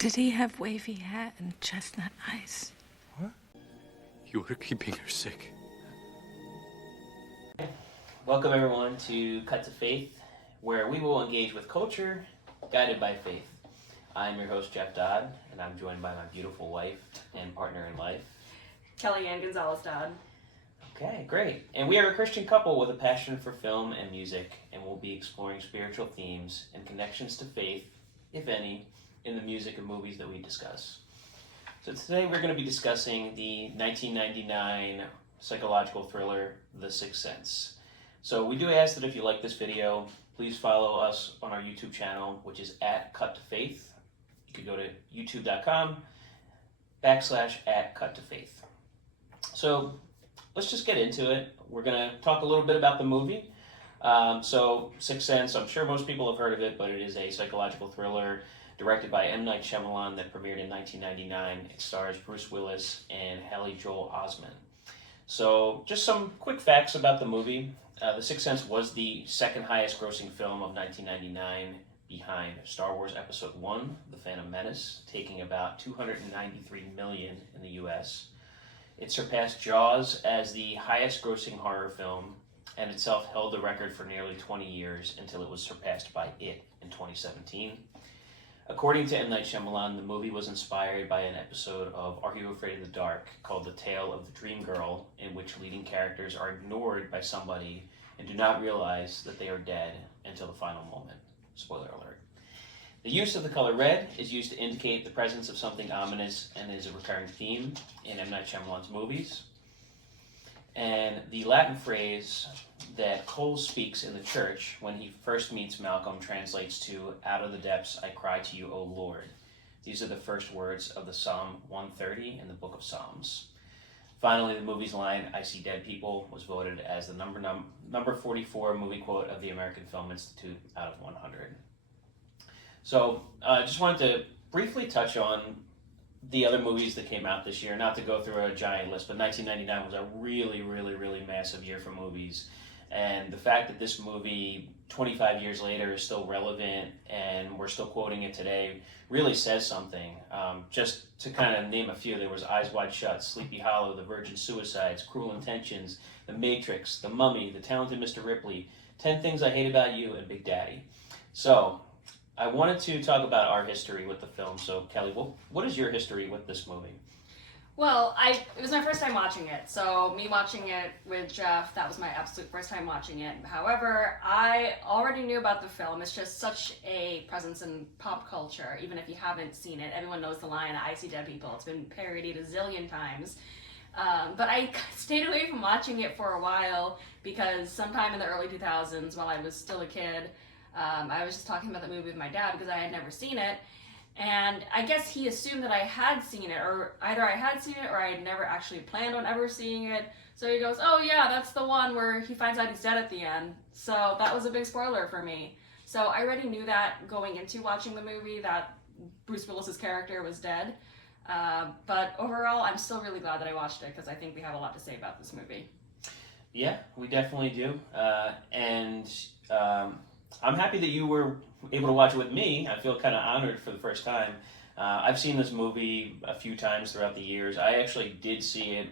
Did he have wavy hair and chestnut eyes? What? You were keeping her sick. Welcome everyone to Cut to Faith, where we will engage with culture, guided by faith. I'm your host, Jeff Dodd, and I'm joined by my beautiful wife and partner in life, Kellyanne Gonzalez Dodd. Okay, great. And we are a Christian couple with a passion for film and music, and we'll be exploring spiritual themes and connections to faith, if any, in the music and movies that we discuss. So today we're going to be discussing the 1999 psychological thriller, The Sixth Sense. So we do ask that if you like this video, please follow us on our YouTube channel, which is @CutToFaith. You could go to youtube.com/@CutToFaith. So let's just get into it. We're going to talk a little bit about the movie. So Sixth Sense, I'm sure most people have heard of it, but it is a psychological thriller directed by M. Night Shyamalan that premiered in 1999. It stars Bruce Willis and Haley Joel Osment. So just some quick facts about the movie. The Sixth Sense was the second highest grossing film of 1999 behind Star Wars Episode 1, The Phantom Menace, taking about $293 million in the US. It surpassed Jaws as the highest grossing horror film, and itself held the record for nearly 20 years until it was surpassed by It in 2017. According to M. Night Shyamalan, the movie was inspired by an episode of Are You Afraid of the Dark called The Tale of the Dream Girl, in which leading characters are ignored by somebody and do not realize that they are dead until the final moment. Spoiler alert. The use of the color red is used to indicate the presence of something ominous and is a recurring theme in M. Night Shyamalan's movies. And the Latin phrase that Cole speaks in the church when he first meets Malcolm translates to, "Out of the depths I cry to you, O Lord." These are the first words of the Psalm 130 in the Book of Psalms. Finally, the movie's line, "I see dead people," was voted as the number 44 movie quote of the American Film Institute out of 100. So I just wanted to briefly touch on the other movies that came out this year, not to go through a giant list, but 1999 was a really, really, really massive year for movies. And the fact that this movie, 25 years later, is still relevant and we're still quoting it today really says something. Just to kind of name a few, there was Eyes Wide Shut, Sleepy Hollow, The Virgin Suicides, Cruel Intentions, The Matrix, The Mummy, The Talented Mr. Ripley, 10 Things I Hate About You, and Big Daddy. So I wanted to talk about our history with the film. So Kelly, what is your history with this movie? Well, it was my first time watching it, so me watching it with Jeff, that was my absolute first time watching it. However, I already knew about the film. It's just such a presence in pop culture, even if you haven't seen it. Everyone knows the line, "I see dead people." It's been parodied a zillion times. But I stayed away from watching it for a while because sometime in the early 2000s, while I was still a kid, I was just talking about the movie with my dad because I had never seen it. And I guess he assumed that I had seen it, or either I had seen it or I had never actually planned on ever seeing it. So he goes, "Oh yeah, that's the one where he finds out he's dead at the end." So that was a big spoiler for me. So I already knew that going into watching the movie, that Bruce Willis's character was dead. But overall, I'm still really glad that I watched it because I think we have a lot to say about this movie. Yeah, we definitely do. I'm happy that you were able to watch it with me. I feel kind of honored for the first time. I've seen this movie a few times throughout the years. I actually did see it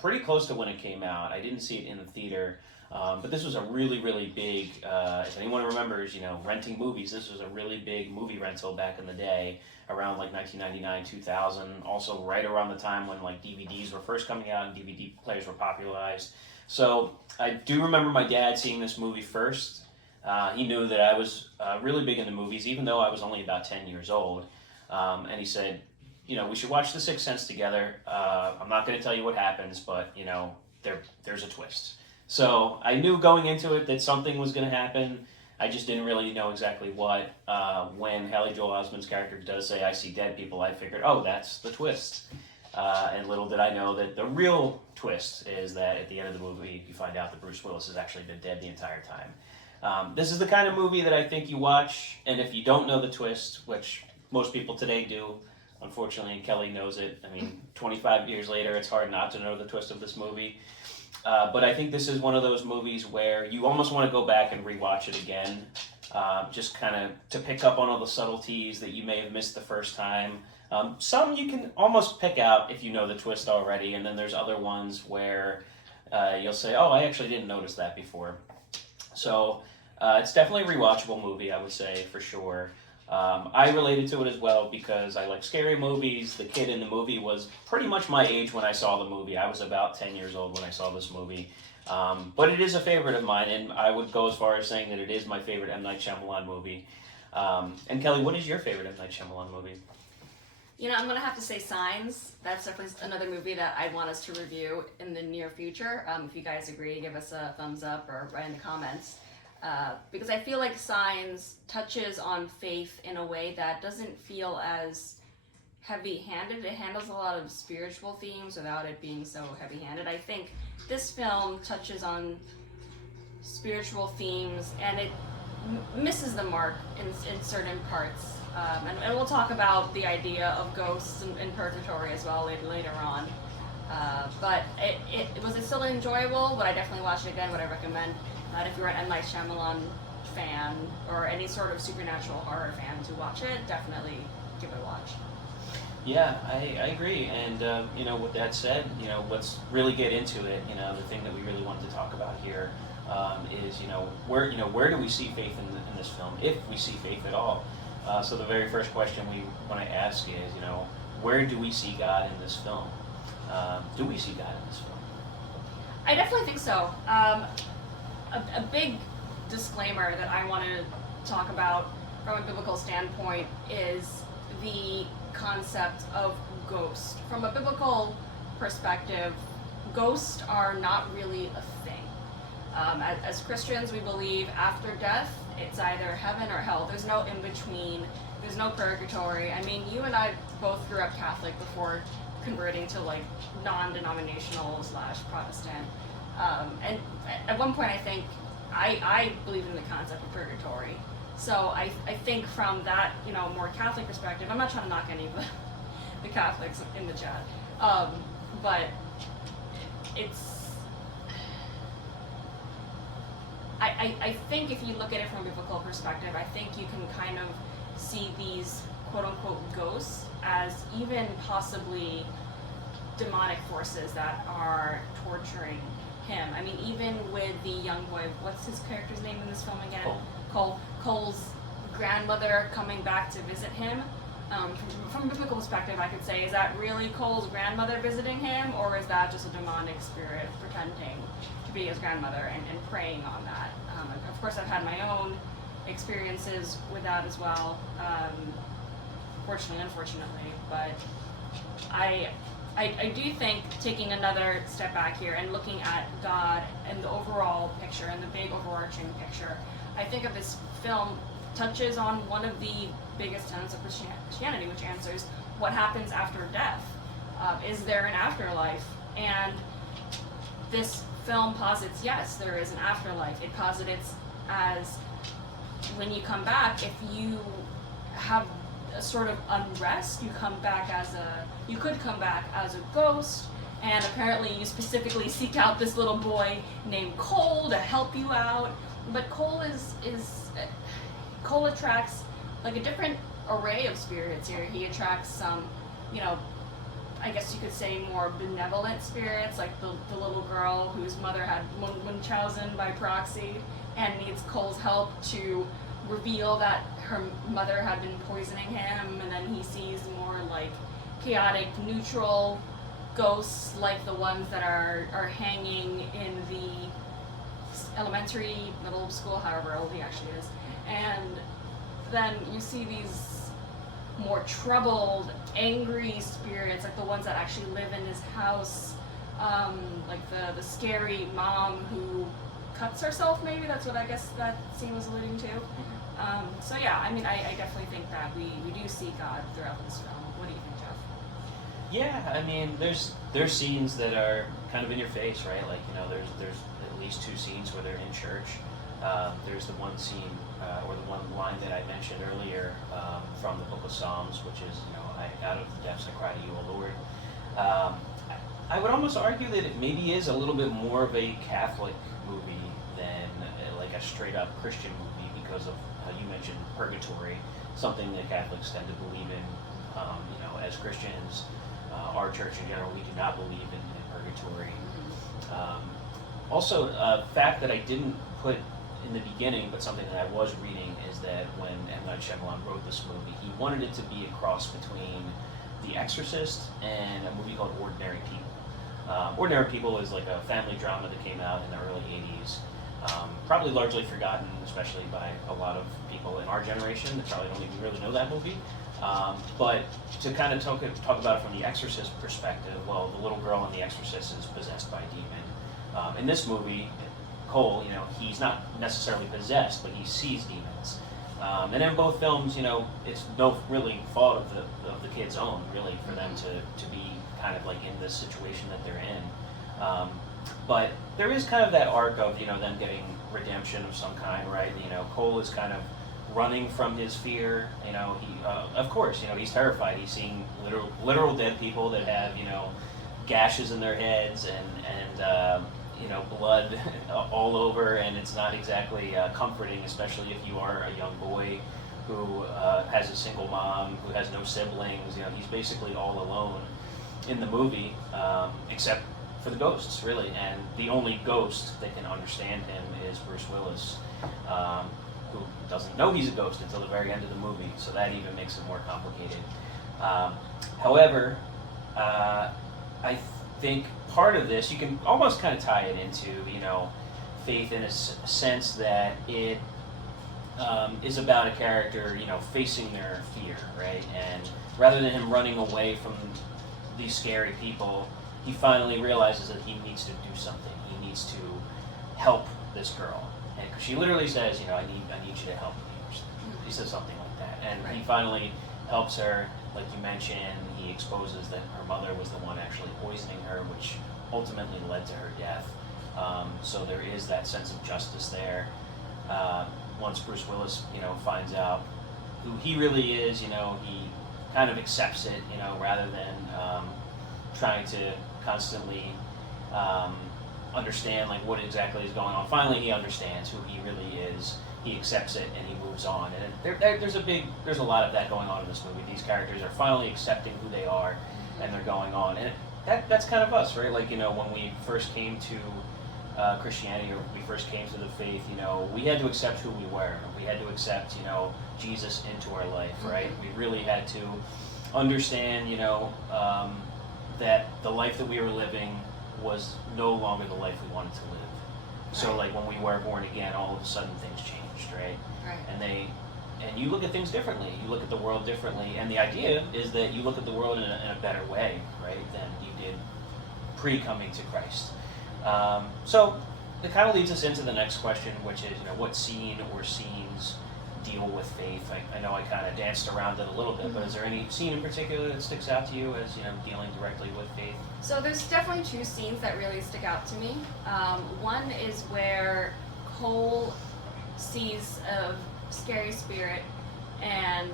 pretty close to when it came out. I didn't see it in the theater, but this was a really, really big, if anyone remembers, renting movies, this was a really big movie rental back in the day, around like 1999, 2000, also right around the time when like DVDs were first coming out and DVD players were popularized. So I do remember my dad seeing this movie first. He knew that I was really big into movies, even though I was only about 10 years old. And he said, we should watch The Sixth Sense together. I'm not going to tell you what happens, but, there's a twist. So I knew going into it that something was going to happen. I just didn't really know exactly what. When Haley Joel Osment's character does say, "I see dead people," I figured, oh, that's the twist. And little did I know that the real twist is that at the end of the movie, you find out that Bruce Willis has actually been dead the entire time. This is the kind of movie that I think you watch, and if you don't know the twist, which most people today do, unfortunately, Kelly knows it. 25 years later, it's hard not to know the twist of this movie. But I think this is one of those movies where you almost want to go back and rewatch it again just kind of to pick up on all the subtleties that you may have missed the first time. Some you can almost pick out if you know the twist already, and then there's other ones where you'll say, oh, I actually didn't notice that before. So it's definitely a rewatchable movie, I would say, for sure. I related to it as well because I like scary movies. The kid in the movie was pretty much my age when I saw the movie. I was about 10 years old when I saw this movie. But it is a favorite of mine, and I would go as far as saying that it is my favorite M. Night Shyamalan movie. And Kelly, what is your favorite M. Night Shyamalan movie? You know, I'm going to have to say Signs. That's definitely another movie that I want us to review in the near future. If you guys agree, give us a thumbs up or write in the comments. Because I feel like Signs touches on faith in a way that doesn't feel as heavy-handed. It handles a lot of spiritual themes without it being so heavy-handed. I think this film touches on spiritual themes and it misses the mark in certain parts. And we'll talk about the idea of ghosts in purgatory as well later on. But was it still enjoyable? Would I definitely watch it again? Would I recommend that if you're an M. Night Shyamalan fan or any sort of supernatural horror fan to watch it? Definitely give it a watch. Yeah, I agree. And, with that said, let's really get into it. The thing that we really wanted to talk about here is, where do we see faith in this film, if we see faith at all? So the very first question we want to ask is, where do we see God in this film? Do we see God in this film? I definitely think so. A big disclaimer that I want to talk about from a biblical standpoint is the concept of ghost. From a biblical perspective, ghosts are not really a thing. As Christians, we believe after death, it's either heaven or hell. There's no in-between. There's no purgatory. I mean, you and I both grew up Catholic before converting to like non-denominational / Protestant. And at one point, I think I believed in the concept of purgatory. So I think from that, more Catholic perspective, I'm not trying to knock any of the Catholics in the chat, but it's, I think if you look at it from a biblical perspective, I think you can kind of see these quote-unquote ghosts as even possibly demonic forces that are torturing him. I mean, even with the young boy, what's his character's name in this film again? Cole's grandmother coming back to visit him. From a biblical perspective, I could say, is that really Cole's grandmother visiting him, or is that just a demonic spirit pretending to be his grandmother and preying on that? Of course, I've had my own experiences with that as well, fortunately, unfortunately, but I do think taking another step back here and looking at God and the overall picture and the big overarching picture, I think of this film touches on one of the biggest tenets of Christianity, which answers what happens after death. Is there an afterlife? And this film posits, yes, there is an afterlife. It posits as when you come back, if you have a sort of unrest, you could come back as a ghost, and apparently you specifically seek out this little boy named Cole to help you out. But Cole Cole attracts like a different array of spirits here. He attracts some, I guess you could say more benevolent spirits, like the little girl whose mother had Munchausen by proxy and needs Cole's help to reveal that her mother had been poisoning him, and then he sees more like chaotic, neutral ghosts like the ones that are hanging in the elementary, middle school, however old he actually is. And then you see these more troubled, angry spirits, like the ones that actually live in his house, like the scary mom who cuts herself, maybe, that's what I guess that scene was alluding to. So yeah, I mean, I definitely think that we do see God throughout this film. What do you think, Jeff? Yeah, I mean, there's scenes that are kind of in your face, right? Like, there's at least two scenes where they're in church. There's the one scene, or the one line that I mentioned earlier from the book of Psalms, which is, out of the depths I cry to you, O Lord. I would almost argue that it maybe is a little bit more of a Catholic movie than like a straight up Christian movie because of you mentioned purgatory, something that Catholics tend to believe in. As Christians, our church in general, we do not believe in purgatory. Also, a fact that I didn't put in the beginning, but something that I was reading, is that when M. Night Shyamalan wrote this movie, he wanted it to be a cross between The Exorcist and a movie called Ordinary People. Ordinary People is like a family drama that came out in the early 80s. Probably largely forgotten, especially by a lot of people in our generation that probably don't even really know that movie. But to kind of talk about it from the Exorcist perspective, well, the little girl in The Exorcist is possessed by a demon. In this movie, Cole, he's not necessarily possessed, but he sees demons. And in both films, it's no really fault of the kid's own, really, for them to be kind of like in this situation that they're in. But there is kind of that arc of, them getting redemption of some kind, right? Cole is kind of running from his fear. He, of course, he's terrified. He's seeing literal dead people that have, gashes in their heads and blood all over, and it's not exactly comforting, especially if you are a young boy who has a single mom, who has no siblings. He's basically all alone in the movie, except for the ghosts, really. And the only ghost that can understand him is Bruce Willis, who doesn't know he's a ghost until the very end of the movie, so that even makes it more complicated. However, I think part of this, you can almost kind of tie it into, faith in a sense that it is about a character, facing their fear, right? And rather than him running away from these scary people, he finally realizes that he needs to do something. He needs to help this girl. And she literally says, I need you to help me. He says something like that. And Right. he finally helps her, like you mentioned. He exposes that her mother was the one actually poisoning her, which ultimately led to her death. So there is that sense of justice there. Once Bruce Willis, finds out who he really is, he kind of accepts it, rather than trying to constantly understand like what exactly is going on. Finally, he understands who he really is. He accepts it and he moves on. And there's a lot of that going on in this movie. These characters are finally accepting who they are, and they're going on. And that's kind of us, right? Like when we first came to Christianity, or we first came to the faith, we had to accept who we were. We had to accept, Jesus into our life, right? We really had to understand, that the life that we were living was no longer the life we wanted to live. So Right. like when we were born again, all of a sudden things changed, right? Right. And you look at things differently. You look at the world differently, and the idea is that you look at the world in a better way, right, than you did pre-coming to Christ. So it kind of leads us into the next question, which is, what scene or scenes deal with faith? I know I kind of danced around it a little bit, but is there any scene in particular that sticks out to you as dealing directly with faith? So there's definitely two scenes that really stick out to me. One is where Cole sees a scary spirit and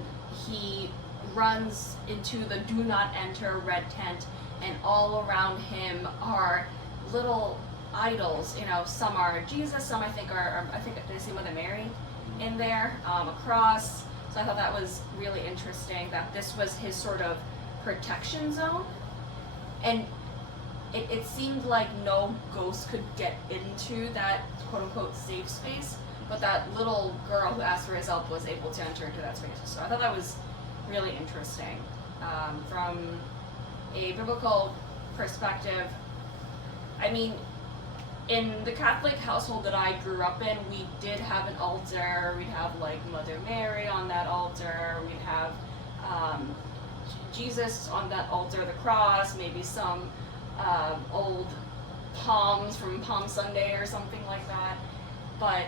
he runs into the do not enter red tent, and all around him are little idols. Some are Jesus, some I think they see Mother Mary in there, a cross. So I thought that was really interesting, that this was his sort of protection zone. And it seemed like no ghost could get into that quote-unquote safe space, but that little girl who asked for his help was able to enter into that space. So I thought that was really interesting. From a biblical perspective, I mean, in the Catholic household that I grew up in, we did have an altar. We'd have like Mother Mary on that altar. We'd have Jesus on that altar, the cross, maybe some old palms from Palm Sunday or something like that. But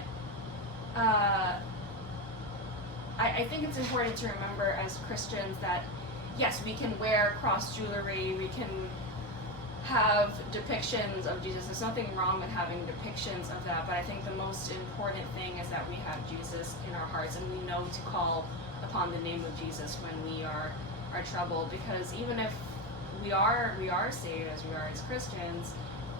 I think it's important to remember as Christians that yes, we can wear cross jewelry, we can have depictions of Jesus. There's nothing wrong with having depictions of that, but I think the most important thing is that we have Jesus in our hearts, and we know to call upon the name of Jesus when we are troubled, because even if we are saved as we are as Christians,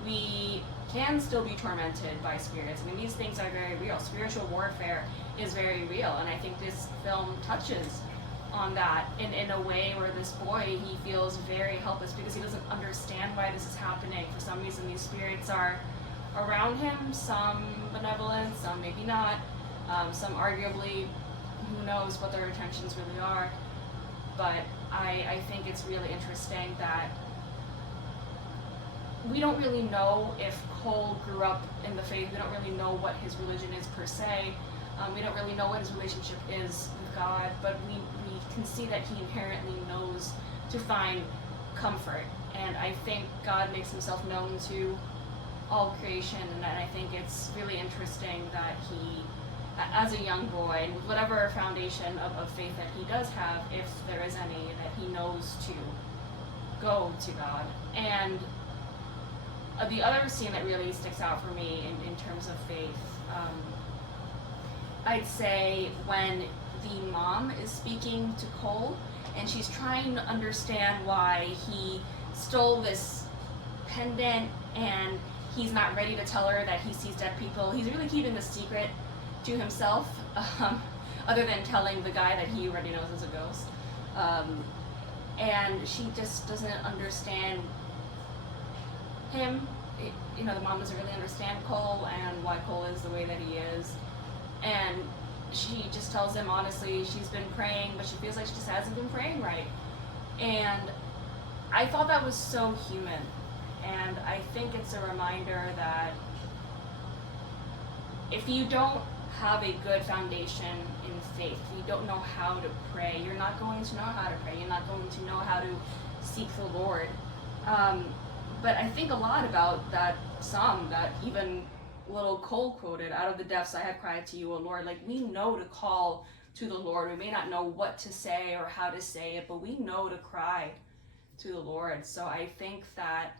we can still be tormented by spirits. I mean, these things are very real. Spiritual warfare is very real, and I think this film touches on that in a way where this boy, he feels very helpless because he doesn't understand why this is happening. For some reason, these spirits are around him, some benevolent, some maybe not, some arguably, who knows what their intentions really are. But I think it's really interesting that we don't really know if Cole grew up in the faith. We don't really know what his religion is per se. We don't really know what his relationship is with God, but we can see that he inherently knows to find comfort. And I think God makes himself known to all creation, and I think it's really interesting that he, as a young boy, and with whatever foundation of faith that he does have, if there is any, that he knows to go to God. And the other scene that really sticks out for me in terms of faith, I'd say when the mom is speaking to Cole, and she's trying to understand why he stole this pendant, and he's not ready to tell her that he sees dead people. He's really keeping the secret to himself, other than telling the guy that he already knows is a ghost. And she just doesn't understand him. The mom doesn't really understand Cole and why Cole is the way that he is. And she just tells him honestly she's been praying, but she feels like she just hasn't been praying right. And I thought that was so human. And I think it's a reminder that if you don't have a good foundation in faith, if you don't know how to pray, you're not going to know how to pray. You're not going to know how to seek the Lord. But I think a lot about that psalm that even little Cole quoted, "Out of the depths I have cried to you, O Lord." Like, we know to call to the Lord. We may not know what to say or how to say it, but we know to cry to the Lord. So I think that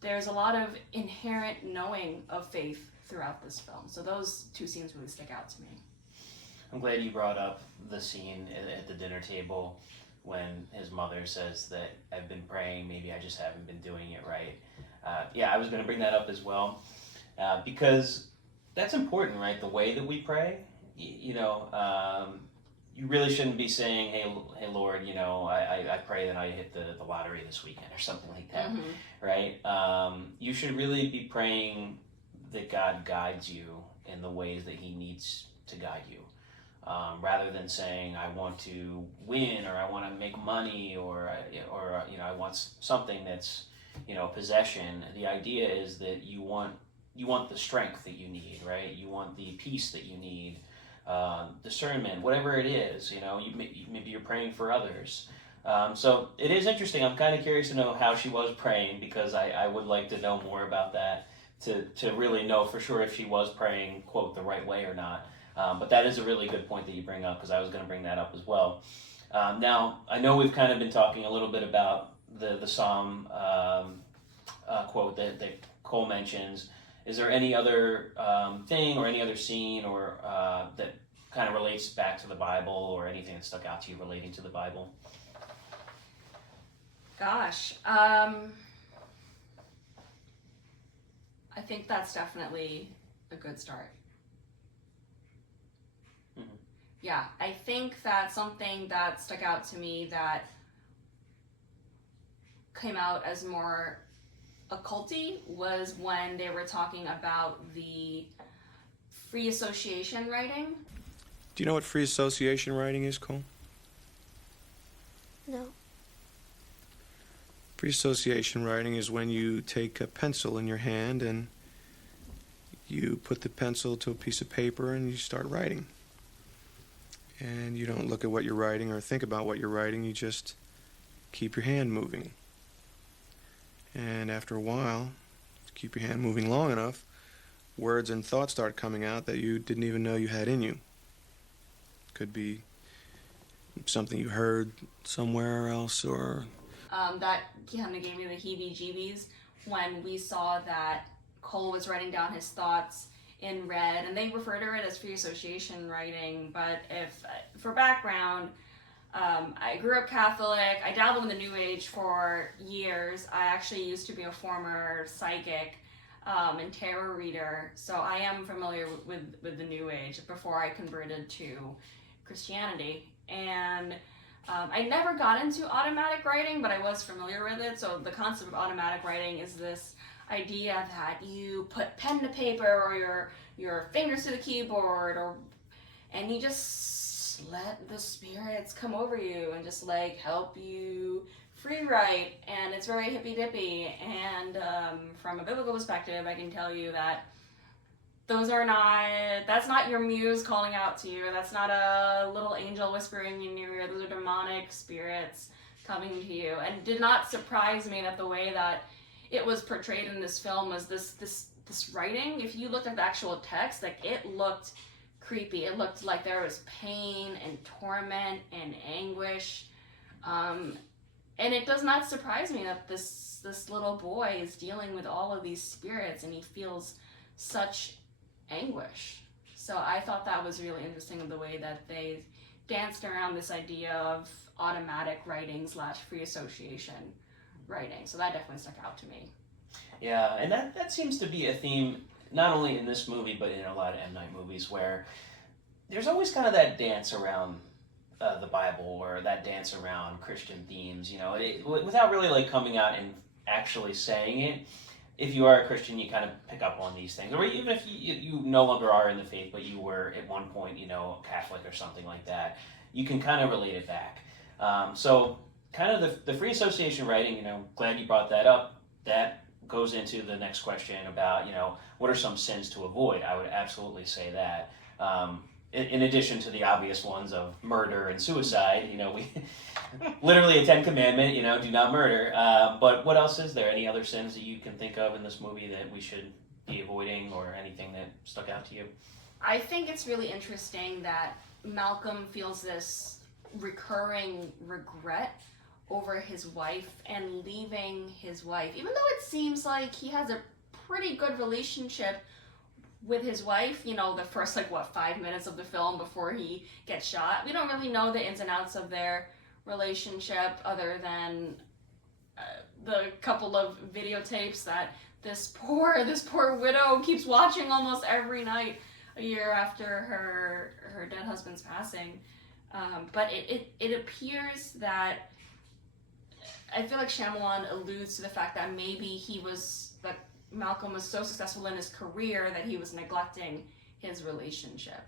there's a lot of inherent knowing of faith throughout this film. So those two scenes really stick out to me. I'm glad you brought up the scene at the dinner table when his mother says that I've been praying, maybe I just haven't been doing it right. I was going to bring that up as well, because that's important, right? The way that we pray, you really shouldn't be saying, hey Lord, I pray that I hit the lottery this weekend or something like that, right? You should really be praying that God guides you in the ways that he needs to guide you. Rather than saying I want to win, or I want to make money, or I want something that's possession. The idea is that you want the strength that you need, right? You want the peace that you need, discernment, whatever it is. Maybe you're praying for others. So it is interesting. I'm kind of curious to know how she was praying, because I would like to know more about that to really know for sure if she was praying, quote, the right way or not. But that is a really good point that you bring up, because I was going to bring that up as well. Now, I know we've kind of been talking a little bit about the Psalm quote that Cole mentions. Is there any other thing or any other scene or that kind of relates back to the Bible, or anything that stuck out to you relating to the Bible? Gosh, I think that's definitely a good start. Yeah, I think that something that stuck out to me that came out as more occulty was when they were talking about the free association writing. Do you know what free association writing is, Cole? No. Free association writing is when you take a pencil in your hand and you put the pencil to a piece of paper and you start writing. And you don't look at what you're writing or think about what you're writing, you just keep your hand moving. And after a while, keep your hand moving long enough, words and thoughts start coming out that you didn't even know you had in you. Could be something you heard somewhere else, or... That kind of gave me the heebie-jeebies when we saw that Cole was writing down his thoughts in red, and they refer to it as free association writing. But for background, I grew up Catholic. I dabbled in the New Age for years. I actually used to be a former psychic. and tarot reader, so I am familiar with the New Age before I converted to Christianity. And I never got into automatic writing, but I was familiar with it. So the concept of automatic writing is this idea that you put pen to paper or your fingers to the keyboard, and you just let the spirits come over you and just like help you free write. And it's very hippy dippy. And from a biblical perspective, I can tell you that that's not your muse calling out to you. That's not a little angel whispering in your ear. Those are demonic spirits coming to you. And it did not surprise me that the way that it was portrayed in this film was this writing. If you looked at the actual text, like, it looked creepy. It looked like there was pain and torment and anguish. And it does not surprise me that this little boy is dealing with all of these spirits and he feels such anguish. So I thought that was really interesting, the way that they danced around this idea of automatic writing / free association writing. So that definitely stuck out to me. Yeah, and that seems to be a theme not only in this movie but in a lot of M. Night movies, where there's always kind of that dance around the Bible, or that dance around Christian themes, you know, without really like coming out and actually saying it. If you are a Christian, you kind of pick up on these things. Or even if you no longer are in the faith, but you were at one point, you know, Catholic or something like that, you can kind of relate it back. So kind of the free association writing, you know, glad you brought that up. That goes into the next question about, you know, what are some sins to avoid? I would absolutely say that. In addition to the obvious ones of murder and suicide, you know, we literally a 10th commandment, you know, do not murder. But what else is there? Any other sins that you can think of in this movie that we should be avoiding, or anything that stuck out to you? I think it's really interesting that Malcolm feels this recurring regret over his wife and leaving his wife, even though it seems like he has a pretty good relationship with his wife, you know, the first 5 minutes of the film before he gets shot. We don't really know the ins and outs of their relationship, other than the couple of videotapes that this poor widow keeps watching almost every night a year after her dead husband's passing. But it appears that, I feel like Shyamalan alludes to the fact that maybe Malcolm was so successful in his career that he was neglecting his relationship.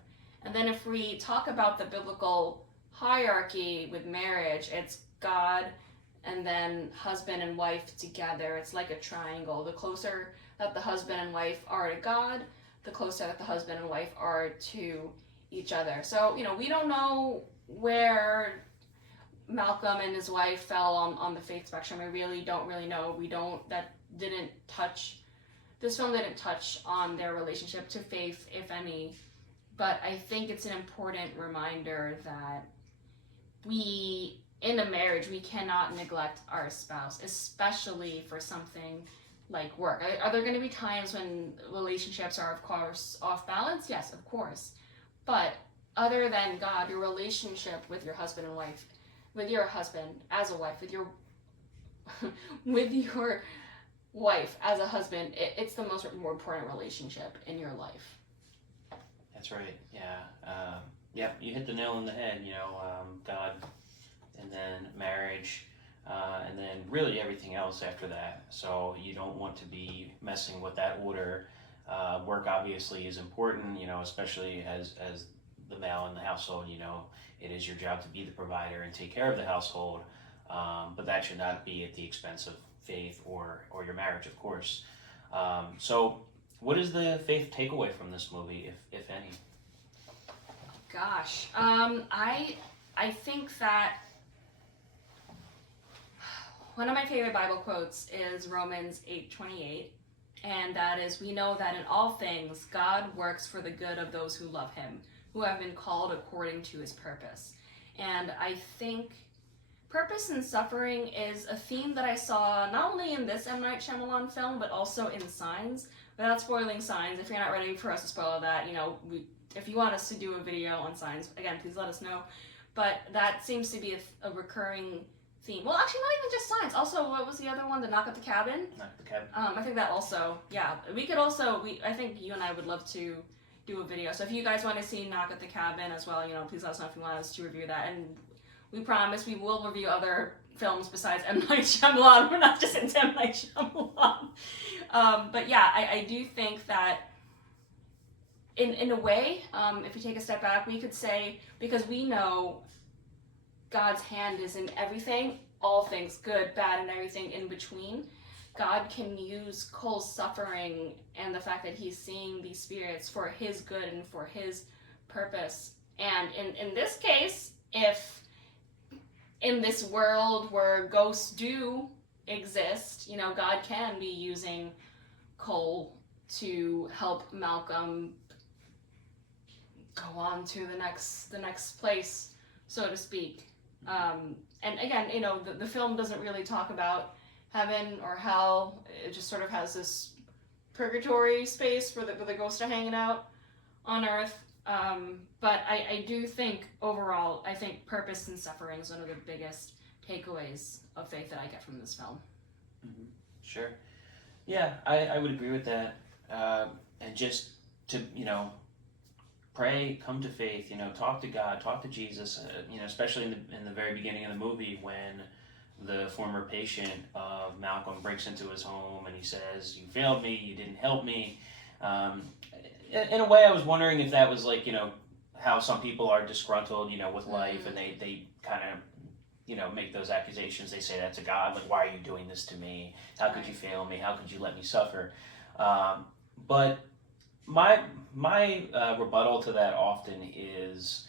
And then if we talk about the biblical hierarchy with marriage, it's God and then husband and wife together. It's like a triangle. The closer that the husband and wife are to God, the closer that the husband and wife are to each other. So, you know, we don't know where Malcolm and his wife fell on the faith spectrum. We really don't know. This film didn't touch on their relationship to faith, if any, but I think it's an important reminder that in a marriage, we cannot neglect our spouse, especially for something like work. Are there going to be times when relationships are, of course, off balance? Yes, of course. But other than God, your relationship with your husband and wife, with your husband as a wife, with your wife as a husband, it's the most important relationship in your life. That's right. Yeah. Yeah. You hit the nail on the head. You know, God, and then marriage, and then really everything else after that. So you don't want to be messing with that order. Work obviously is important. You know, especially as the male in the household. You know, it is your job to be the provider and take care of the household. But that should not be at the expense of faith or your marriage, of course. So what is the faith takeaway from this movie, if any? Gosh, I think that one of my favorite Bible quotes is Romans 8:28, and that is, we know that in all things God works for the good of those who love him, who have been called according to his purpose. And I think purpose and suffering is a theme that I saw not only in this M. Night Shyamalan film, but also in Signs. Without spoiling Signs, if you're not ready for us to spoil that, you know, if you want us to do a video on Signs, again, please let us know. But that seems to be a recurring theme. Well, actually, not even just science. Also, what was the other one? The Knock at the Cabin. Knock at the Cabin. I think that also, yeah. We could also, I think you and I would love to do a video. So if you guys want to see Knock at the Cabin as well, please let us know if you want us to review that. And we promise we will review other films besides M. Night Shyamalan. We're not just into M. Night Shyamalan. But yeah, I do think that in a way, if you take a step back, we could say, because we know God's hand is in everything, all things, good, bad, and everything in between. God can use Cole's suffering and the fact that he's seeing these spirits for his good and for his purpose. And in this case, if in this world where ghosts do exist, God can be using Cole to help Malcolm go on to the next place, so to speak. And again, the film doesn't really talk about heaven or hell. It just sort of has this purgatory space where the ghosts are hanging out on Earth. But I do think overall, I think purpose and suffering is one of the biggest takeaways of faith that I get from this film. Mm-hmm. Sure. Yeah, I would agree with that. And just to, pray, come to faith, talk to God, talk to Jesus, especially in the very beginning of the movie when the former patient of Malcolm breaks into his home and he says, "You failed me, you didn't help me." In a way, I was wondering if that was like, how some people are disgruntled, with life, and they kind of, make those accusations. They say that to God, like, "Why are you doing this to me? How could you fail me? How could you let me suffer?" But my rebuttal to that often is,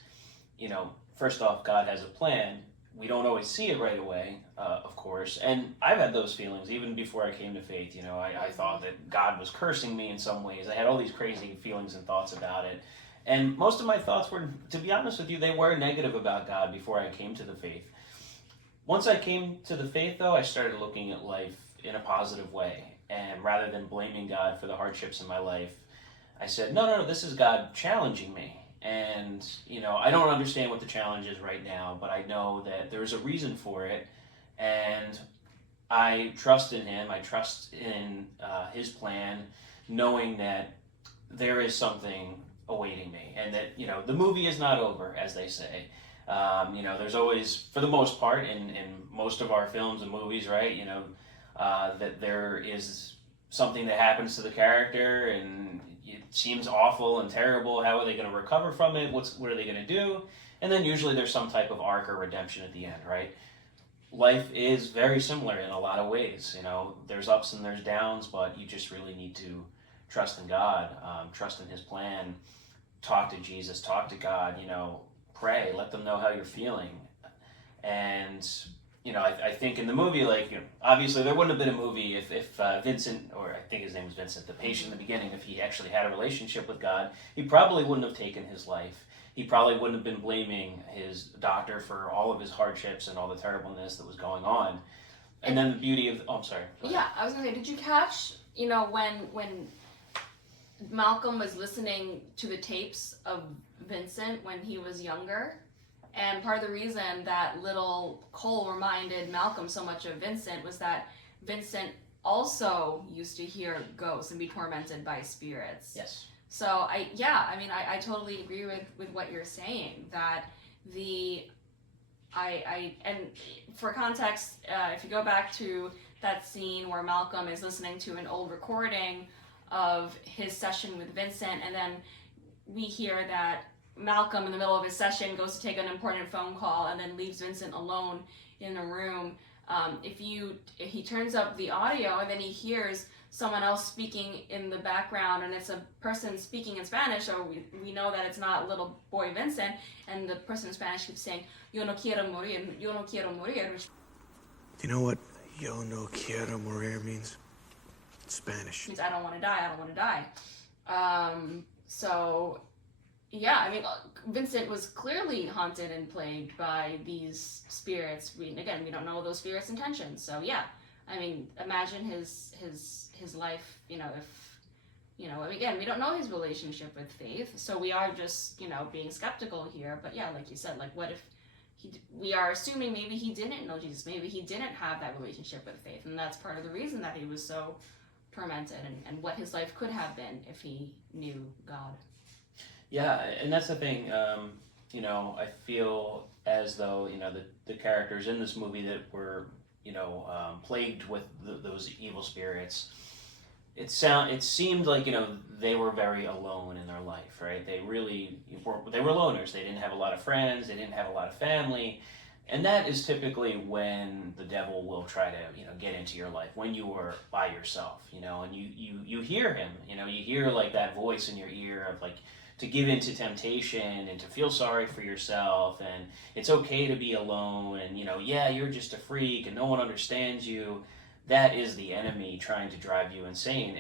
first off, God has a plan. We don't always see it right away, of course. And I've had those feelings even before I came to faith. I thought that God was cursing me in some ways. I had all these crazy feelings and thoughts about it. And most of my thoughts were, to be honest with you, they were negative about God before I came to the faith. Once I came to the faith, though, I started looking at life in a positive way. And rather than blaming God for the hardships in my life, I said, no, this is God challenging me. And, I don't understand what the challenge is right now, but I know that there's a reason for it. And I trust in Him. I trust in His plan, knowing that there is something awaiting me. And that, the movie is not over, as they say. There's always, for the most part, in most of our films and movies, right, that there is something that happens to the character and it seems awful and terrible. How are they going to recover from it? What are they going to do? And then usually there's some type of arc or redemption at the end, right? Life is very similar in a lot of ways. There's ups and there's downs, but you just really need to trust in God, trust in His plan, talk to Jesus, talk to God, pray, let them know how you're feeling. And I think in the movie, obviously there wouldn't have been a movie if Vincent, or I think his name was Vincent, the patient in the beginning, if he actually had a relationship with God, he probably wouldn't have taken his life. He probably wouldn't have been blaming his doctor for all of his hardships and all the terribleness that was going on. And then the beauty of, I'm sorry. Yeah, I was going to say, did you catch, when Malcolm was listening to the tapes of Vincent when he was younger? And part of the reason that little Cole reminded Malcolm so much of Vincent was that Vincent also used to hear ghosts and be tormented by spirits. Yes. So I totally agree with what you're saying, that and for context, if you go back to that scene where Malcolm is listening to an old recording of his session with Vincent, and then we hear that Malcolm, in the middle of his session, goes to take an important phone call and then leaves Vincent alone in a room. If he turns up the audio and then he hears someone else speaking in the background, and it's a person speaking in Spanish, so we know that it's not little boy Vincent, and the person in Spanish keeps saying, "Yo no quiero morir, yo no quiero morir." Do you know what "yo no quiero morir" means? It's Spanish. It means I don't want to die, I don't want to die. So... yeah, Vincent was clearly haunted and plagued by these spirits. We don't know those spirits' intentions. So yeah, imagine his life. Again, we don't know his relationship with faith, so we are just being skeptical here. But yeah, like you said, what if we are assuming maybe he didn't know Jesus, maybe he didn't have that relationship with faith, and that's part of the reason that he was so tormented, and what his life could have been if he knew God. Yeah, and that's the thing. You know, I feel as though, you know, the characters in this movie that were, you know, plagued with those evil spirits, it seemed like, you know, they were very alone in their life, right? They were loners. They didn't have a lot of friends. They didn't have a lot of family. And that is typically when the devil will try to, you know, get into your life, when you are by yourself, you know, and you hear him, you know, you hear like that voice in your ear of like, to give into temptation and to feel sorry for yourself, and it's okay to be alone, and, you know, yeah, you're just a freak and no one understands you. That is the enemy trying to drive you insane,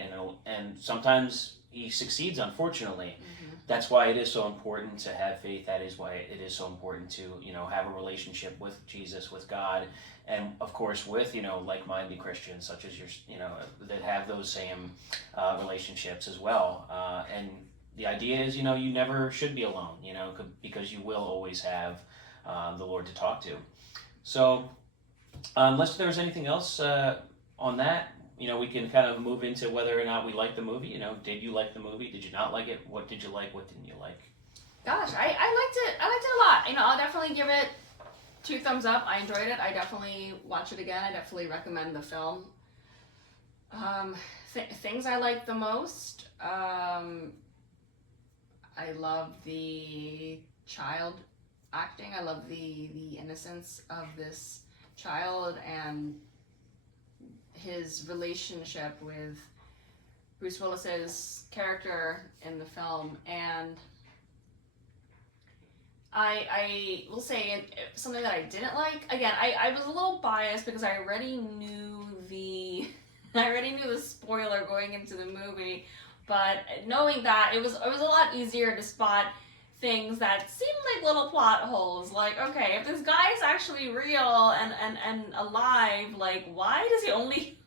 and sometimes he succeeds, unfortunately. Mm-hmm. That's why it is so important to have faith. That is why it is so important to, you know, have a relationship with Jesus, with God, and of course with, you know, like-minded Christians such as you know, that have those same relationships as well. And the idea is, you know, you never should be alone, you know, because you will always have the Lord to talk to. So, unless there's anything else on that, you know, we can kind of move into whether or not we like the movie. You know, did you like the movie? Did you not like it? What did you like? What didn't you like? Gosh, I liked it. I liked it a lot. You know, I'll definitely give it 2 thumbs up. I enjoyed it. I definitely watch it again. I definitely recommend the film. Things I like the most. I love the child acting. I love the innocence of this child and his relationship with Bruce Willis's character in the film. And I will say something that I didn't like. Again, I was a little biased because I already knew the spoiler going into the movie. But knowing that, it was a lot easier to spot things that seemed like little plot holes. Like, okay, if this guy is actually real and alive, like, why does we only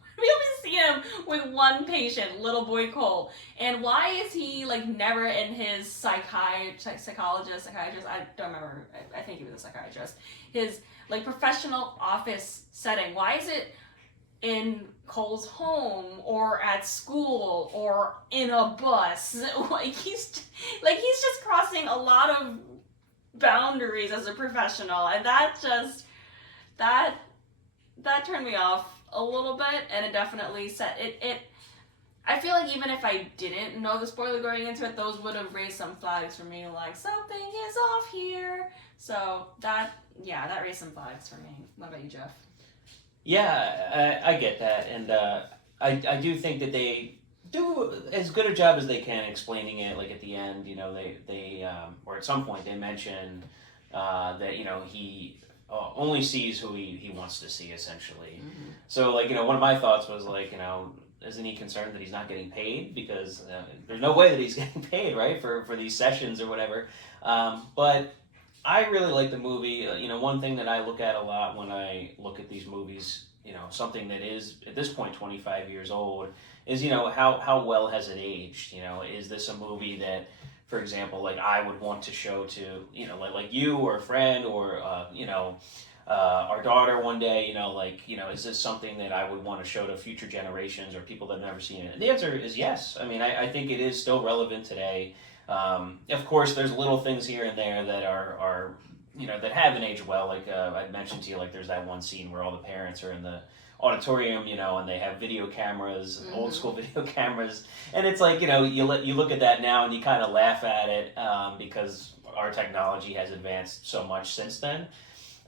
see him with one patient, little boy Cole? And why is he, like, never in his psychiatrist, I don't remember, I think he was a psychiatrist, his, like, professional office setting? Why is it in Cole's home or at school or in a bus? Like he's just crossing a lot of boundaries as a professional, and that turned me off a little bit, and it definitely set it. I feel like even if I didn't know the spoiler going into it, those would have raised some flags for me, like something is off here. So that raised some flags for me. What about you, Jeff? Yeah, I get that, and I do think that they do as good a job as they can explaining it. Like at the end, you know, they or at some point they mention that, you know, he only sees who he wants to see, essentially. Mm-hmm. So, like, you know, one of my thoughts was like, you know, isn't he concerned that he's not getting paid? Because there's no way that he's getting paid, right, for these sessions or whatever. But I really like the movie. You know, one thing that I look at a lot when I look at these movies, you know, something that is at this point 25 years old, is, you know, how well has it aged? You know, is this a movie that, for example, like I would want to show to, you know, like you or a friend or you know, our daughter one day? You know, like, you know, is this something that I would want to show to future generations or people that have never seen it? And the answer is yes. I mean, I think it is still relevant today. Of course, there's little things here and there that are you know, that haven't aged well. Like I mentioned to you, like there's that one scene where all the parents are in the auditorium, you know, and they have video cameras, mm-hmm. old school video cameras, and it's like, you know, you look at that now and you kind of laugh at it because our technology has advanced so much since then.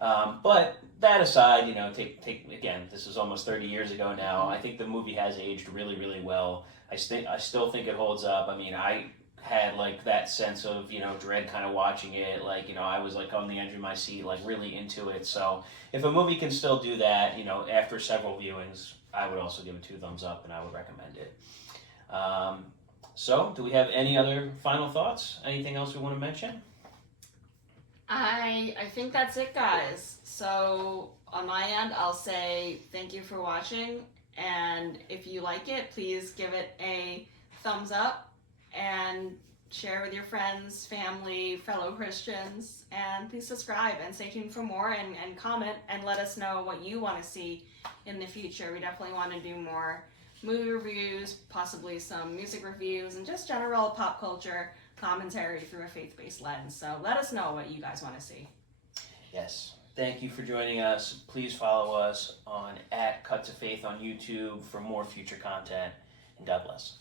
But that aside, you know, take again, this is almost 30 years ago now. I think the movie has aged really, really well. I still think it holds up. I mean, I had like that sense of, you know, dread kind of watching it. Like, you know, I was like on the edge of my seat, like really into it. So if a movie can still do that, you know, after several viewings, I would also give it 2 thumbs up and I would recommend it. So do we have any other final thoughts? Anything else we want to mention? I think that's it, guys. So on my end, I'll say thank you for watching. And if you like it, please give it a thumbs up. And share with your friends, family, fellow Christians, and please subscribe and stay tuned for more, and comment and let us know what you want to see in the future. We definitely want to do more movie reviews, possibly some music reviews, and just general pop culture commentary through a faith-based lens. So let us know what you guys want to see. Yes. Thank you for joining us. Please follow us on @CutToFaith on YouTube for more future content, and God bless.